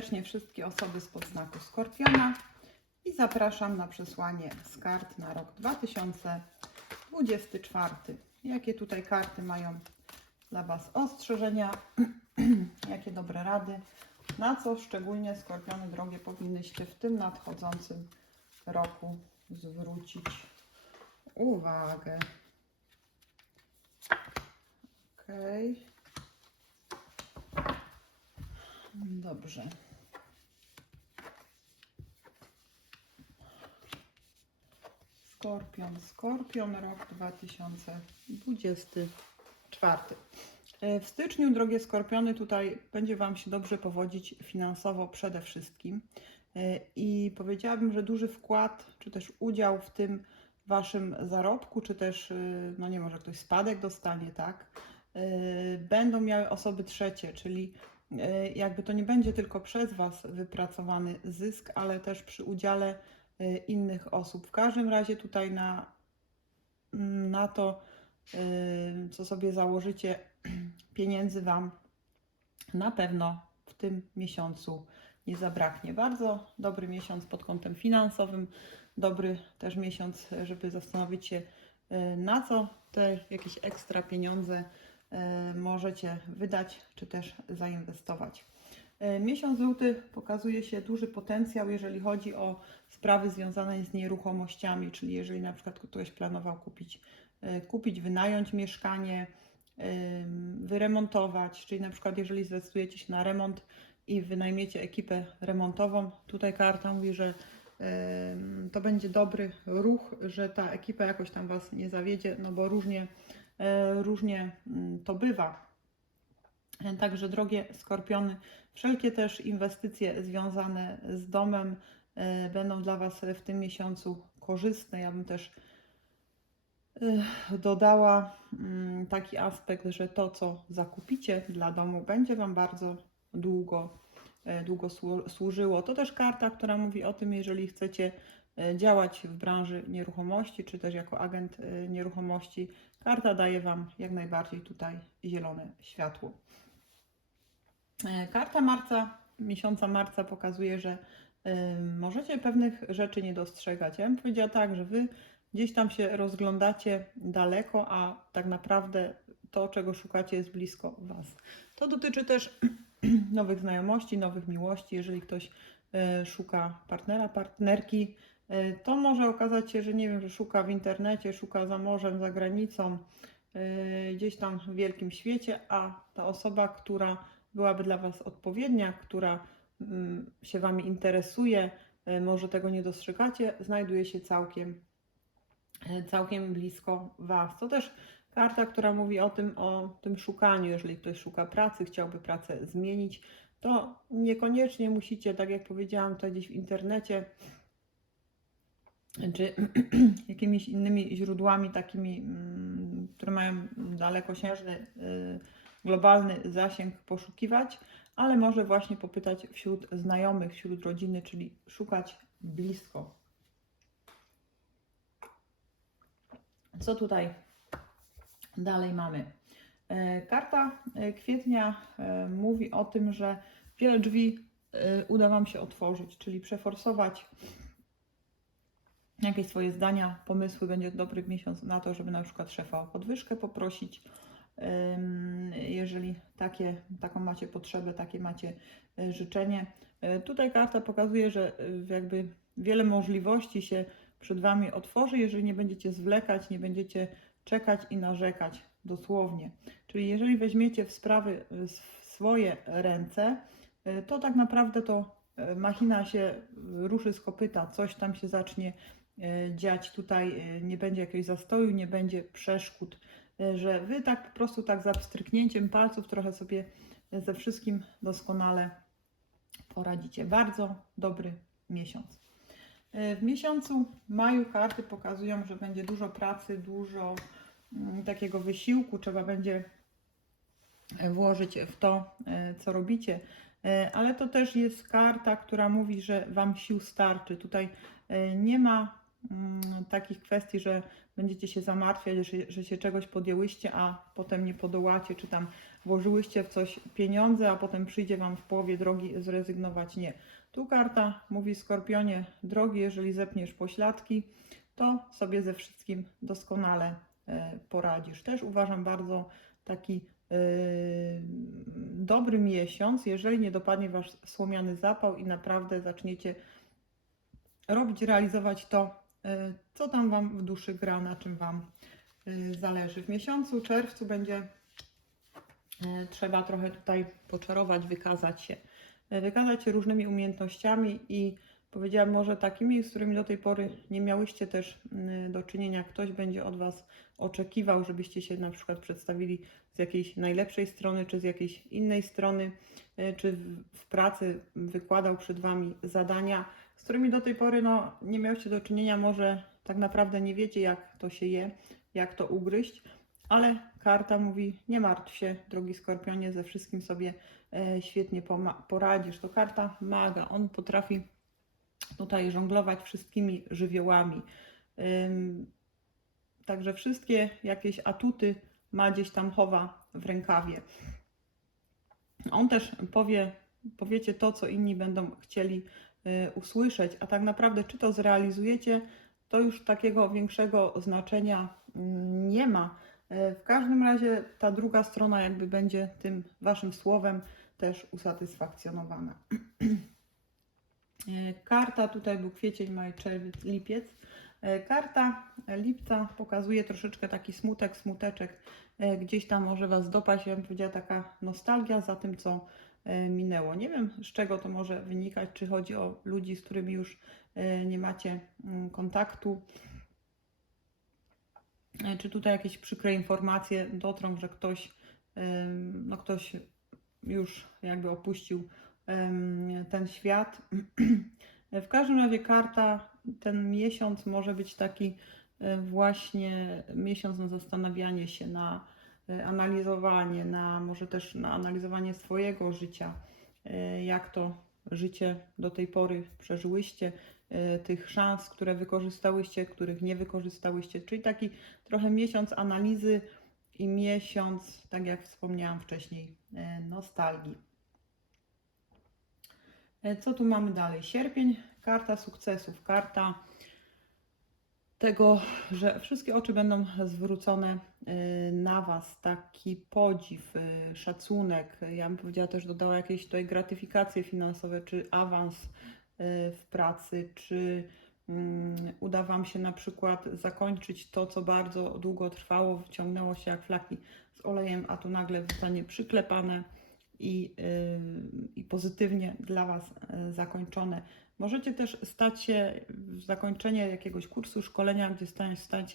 Serdecznie wszystkie osoby z podznaku Skorpiona i zapraszam na przesłanie z kart na rok 2024. Jakie tutaj karty mają dla Was ostrzeżenia, jakie dobre rady, na co szczególnie Skorpiony drogie powinnyście w tym nadchodzącym roku zwrócić uwagę. Okej. Dobrze. Skorpion, Skorpion, rok 2024. E, W styczniu, drogie Skorpiony, tutaj będzie Wam się dobrze powodzić finansowo przede wszystkim. E, I powiedziałabym, że duży wkład, czy też udział w tym Waszym zarobku, czy też, e, no nie może ktoś spadek dostanie, tak? Będą miały osoby trzecie, czyli jakby to nie będzie tylko przez Was wypracowany zysk, ale też przy udziale innych osób. W każdym razie tutaj na, na to, e, co sobie założycie, pieniędzy Wam na pewno w tym miesiącu nie zabraknie. Bardzo dobry miesiąc pod kątem finansowym, dobry też miesiąc, żeby zastanowić się, e, na co te jakieś ekstra pieniądze możecie wydać, czy też zainwestować. E, Miesiąc luty pokazuje się duży potencjał, jeżeli chodzi o sprawy związane z nieruchomościami, czyli jeżeli na przykład ktoś planował kupić, e, kupić wynająć mieszkanie, wyremontować, czyli na przykład jeżeli zdecydujecie się na remont i wynajmiecie ekipę remontową, tutaj karta mówi, że to będzie dobry ruch, że ta ekipa jakoś tam Was nie zawiedzie, no bo różnie, e, różnie mm, to bywa. Także drogie skorpiony, wszelkie też inwestycje związane z domem e, będą dla Was w tym miesiącu korzystne. Ja bym też e, dodała mm, taki aspekt, że to, co zakupicie dla domu, będzie Wam bardzo długo, e, długo słu- służyło. To też karta, która mówi o tym, jeżeli chcecie działać w branży nieruchomości, czy też jako agent nieruchomości, karta daje Wam jak najbardziej tutaj zielone światło. E, Karta marca, miesiąca marca pokazuje, że y, możecie pewnych rzeczy nie dostrzegać. Ja bym powiedziała tak, że wy gdzieś tam się rozglądacie daleko, a tak naprawdę to, czego szukacie, jest blisko was. To dotyczy też nowych znajomości, nowych miłości. Jeżeli ktoś y, szuka partnera, partnerki, to może okazać się, że nie wiem, że szuka w internecie, szuka za morzem, za granicą, gdzieś tam w wielkim świecie, a ta osoba, która byłaby dla Was odpowiednia, która mm, się Wami interesuje, e, może tego nie dostrzegacie, znajduje się całkiem, e, całkiem blisko Was. To też karta, która mówi o tym, o tym szukaniu. Jeżeli ktoś szuka pracy, chciałby pracę zmienić, to niekoniecznie musicie, tak jak powiedziałam, to gdzieś w internecie czy jakimiś innymi źródłami, takimi, mm, które mają dalekosiężny y, globalny zasięg poszukiwać, ale może właśnie popytać wśród znajomych, wśród rodziny, czyli szukać blisko. Co tutaj dalej mamy? E, Karta e, kwietnia e, mówi o tym, że wiele drzwi uda Wam się otworzyć, czyli przeforsować jakieś swoje zdania, pomysły. Będzie dobry miesiąc na to, żeby na przykład szefa o podwyżkę poprosić. Jeżeli takie, taką macie potrzebę, takie macie e, życzenie. E, Tutaj karta pokazuje, że e, jakby wiele możliwości się przed Wami otworzy, jeżeli nie będziecie zwlekać, nie będziecie czekać i narzekać dosłownie. Czyli jeżeli weźmiecie w sprawy w swoje ręce, to tak naprawdę to machina się ruszy z kopyta, coś tam się zacznie dziać. Tutaj nie będzie jakiegoś zastoju, nie będzie przeszkód że wy tak po prostu tak za pstryknięciem palców trochę sobie ze wszystkim doskonale poradzicie. Bardzo dobry miesiąc. E, W miesiącu maju karty pokazują, że będzie dużo pracy, dużo mm, takiego wysiłku, trzeba będzie e, włożyć w to, e, co robicie. E, Ale to też jest karta, która mówi, że Wam sił starczy. Tutaj e, nie ma takich kwestii, że będziecie się zamartwiać, że, że się czegoś podjęłyście, a potem nie podołacie, czy tam włożyłyście w coś pieniądze, a potem przyjdzie Wam w połowie drogi zrezygnować. Nie. Tu karta mówi Skorpionie, drogi, jeżeli zepniesz pośladki, to sobie ze wszystkim doskonale e, poradzisz. Też uważam bardzo taki e, dobry miesiąc, jeżeli nie dopadnie Was słomiany zapał i naprawdę zaczniecie robić, realizować to, co tam Wam w duszy gra, na czym Wam e, zależy. W miesiącu czerwcu będzie e, trzeba trochę tutaj poczarować, wykazać się. E, Wykazać się różnymi umiejętnościami i powiedziałam może takimi, z którymi do tej pory nie miałyście też do czynienia. Ktoś będzie od Was oczekiwał, żebyście się na przykład przedstawili z jakiejś najlepszej strony, czy z jakiejś innej strony, e, czy w pracy wykładał przed Wami zadania, z którymi do tej pory no, nie miałyście do czynienia. Może tak naprawdę nie wiecie, jak to się je, jak to ugryźć, ale karta mówi: Nie martw się, drogi skorpionie, ze wszystkim sobie e, świetnie poradzisz. To karta maga, on potrafi tutaj żonglować wszystkimi żywiołami. Ym, Także wszystkie jakieś atuty ma gdzieś tam chowa w rękawie. On też powie, powiecie to, co inni będą chcieli usłyszeć, a tak naprawdę, czy to zrealizujecie, to już takiego większego znaczenia mm, nie ma. Y, W każdym razie ta druga strona jakby będzie tym waszym słowem też usatysfakcjonowana. E, Karta tutaj był kwiecień, maj, czerwiec, lipiec. Karta lipca pokazuje troszeczkę taki smutek, smuteczek. Gdzieś tam może Was dopaść, ja bym powiedziała, taka nostalgia za tym, co minęło. Nie wiem, z czego to może wynikać, czy chodzi o ludzi, z którymi już e, nie macie mm, kontaktu, E, czy tutaj jakieś przykre informacje dotrą, że ktoś, no ktoś już jakby opuścił ten świat. W każdym razie karta, ten miesiąc może być taki e, właśnie miesiąc na zastanawianie się, na e, analizowanie, na może też na analizowanie swojego życia, e, jak to życie do tej pory przeżyłyście, e, tych szans, które wykorzystałyście, których nie wykorzystałyście, czyli taki trochę miesiąc analizy i miesiąc, tak jak wspomniałam wcześniej, e, nostalgii. E, Co tu mamy dalej? Sierpień, karta sukcesów, karta tego, że wszystkie oczy będą zwrócone e, na Was, taki podziw, e, szacunek. Ja bym powiedziała też, dodała jakieś tutaj gratyfikacje finansowe, czy awans e, w pracy, czy mm, uda Wam się na przykład zakończyć to, co bardzo długo trwało, wciągnęło się jak flaki z olejem, a tu nagle zostanie przyklepane i, i pozytywnie dla Was zakończone. Możecie też stać się w zakończenie jakiegoś kursu, szkolenia, gdzie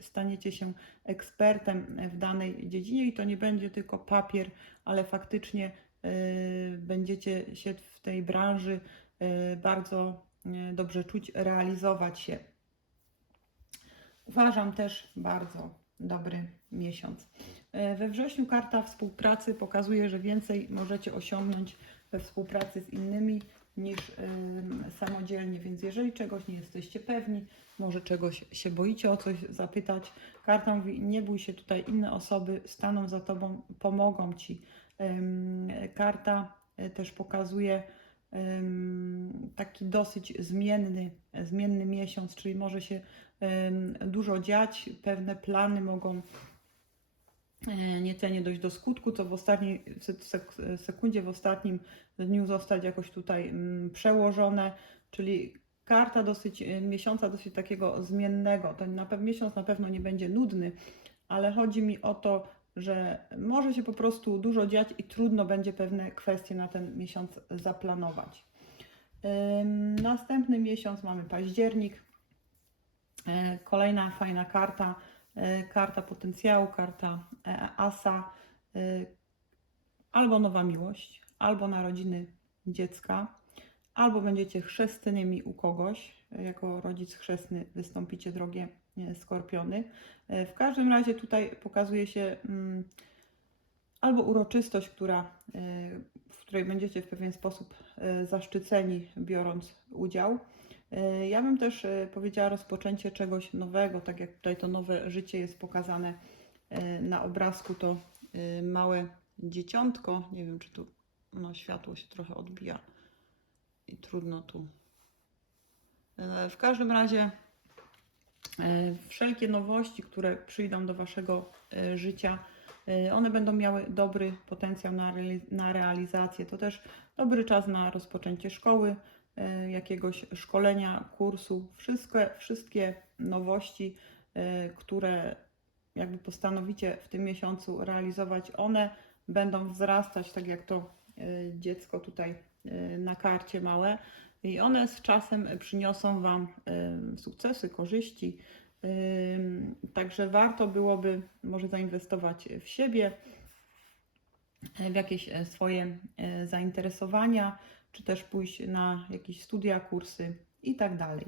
staniecie się ekspertem w danej dziedzinie i to nie będzie tylko papier, ale faktycznie yy, będziecie się w tej branży yy, bardzo yy, dobrze czuć, realizować się. Uważam też bardzo dobry miesiąc. E, We wrześniu karta współpracy pokazuje, że więcej możecie osiągnąć we współpracy z innymi niż samodzielnie, więc jeżeli czegoś nie jesteście pewni, może czegoś się boicie o coś zapytać, karta mówi, nie bój się tutaj, inne osoby staną za tobą, pomogą ci. Karta e, też pokazuje taki dosyć zmienny, zmienny miesiąc, czyli może się dużo dziać, pewne plany mogą e, niecenie dojść do skutku, co w ostatniej sek- sek- sekundzie, w ostatnim dniu zostać jakoś tutaj mm, przełożone, czyli karta dosyć e, miesiąca dosyć takiego zmiennego. Ten na miesiąc na pewno nie będzie nudny, ale chodzi mi o to, że może się po prostu dużo dziać i trudno będzie pewne kwestie na ten miesiąc zaplanować. Ym, Następny miesiąc mamy październik. E, Kolejna fajna karta, e, karta potencjału, karta e, asa, e, albo nowa miłość, albo narodziny dziecka, albo będziecie chrzestnymi u kogoś, e, jako rodzic chrzestny wystąpicie, drogie e, skorpiony. E, W każdym razie tutaj pokazuje się mm, albo uroczystość, która, e, w której będziecie w pewien sposób e, zaszczyceni, biorąc udział, E, Ja bym też e, powiedziała rozpoczęcie czegoś nowego, tak jak tutaj to nowe życie jest pokazane e, na obrazku, to e, małe dzieciątko, nie wiem czy tu no, światło się trochę odbija i trudno tu. E, W każdym razie e, wszelkie nowości, które przyjdą do Waszego e, życia, e, one będą miały dobry potencjał na, reali- na realizację. To też dobry czas na rozpoczęcie szkoły, e, jakiegoś szkolenia, kursu. Wszystkie, wszystkie nowości, e, które jakby postanowicie w tym miesiącu realizować, one będą wzrastać, tak jak to e, dziecko tutaj e, na karcie małe. I one z czasem przyniosą Wam e, sukcesy, korzyści. Także warto byłoby może zainwestować w siebie, w jakieś e, swoje e, zainteresowania, czy też pójść na jakieś studia, kursy i tak dalej.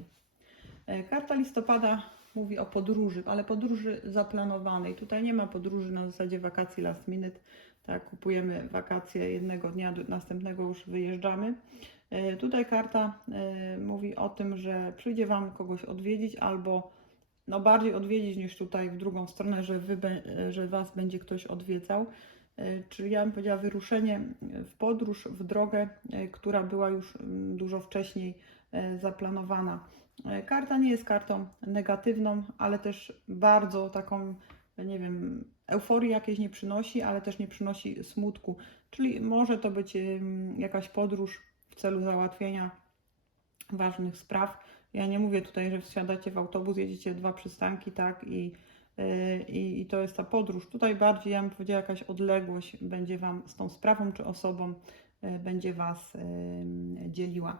E, Karta listopada mówi o podróży, ale podróży zaplanowanej. Tutaj nie ma podróży na zasadzie wakacji last minute. Tak, kupujemy wakacje jednego dnia, do następnego już wyjeżdżamy. E, Tutaj karta e, mówi o tym, że przyjdzie Wam kogoś odwiedzić albo no bardziej odwiedzić niż tutaj w drugą stronę, że, wy, że Was będzie ktoś odwiedzał. E, Czyli ja bym powiedziała wyruszenie w podróż, w drogę, e, która była już mm, dużo wcześniej e, zaplanowana. Karta nie jest kartą negatywną, ale też bardzo taką, nie wiem, euforii jakiejś nie przynosi, ale też nie przynosi smutku. Czyli może to być jakaś podróż w celu załatwienia ważnych spraw. Ja nie mówię tutaj, że wsiadacie w autobus, jedziecie dwa przystanki, tak, i, i, i to jest ta podróż. Tutaj bardziej, ja bym powiedziała, jakaś odległość będzie Wam z tą sprawą czy osobą, yy, będzie Was dzieliła.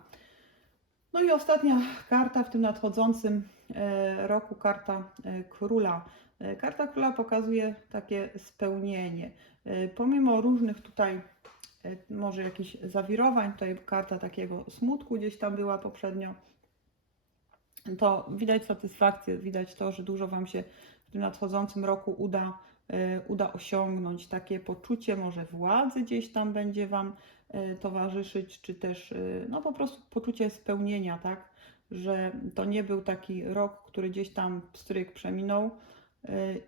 No i ostatnia karta w tym nadchodzącym e, roku, karta e, króla. E, Karta króla pokazuje takie spełnienie. E, Pomimo różnych tutaj e, może jakichś zawirowań, tutaj karta takiego smutku gdzieś tam była poprzednio, to widać satysfakcję, widać to, że dużo Wam się w tym nadchodzącym roku uda, e, uda osiągnąć. Takie poczucie może władzy gdzieś tam będzie Wam e, towarzyszyć, czy też e, no po prostu poczucie spełnienia, tak? Że to nie był taki rok, który gdzieś tam stryk przeminął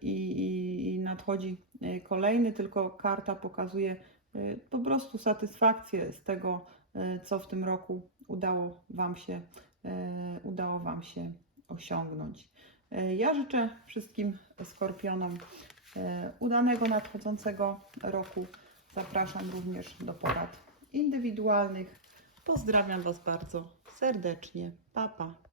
i, i, i nadchodzi kolejny, tylko karta pokazuje po prostu satysfakcję z tego, co w tym roku udało Wam się, udało Wam się osiągnąć. E, Ja życzę wszystkim skorpionom e, udanego nadchodzącego roku. Zapraszam również do porad indywidualnych. Pozdrawiam Was bardzo serdecznie. Pa, pa.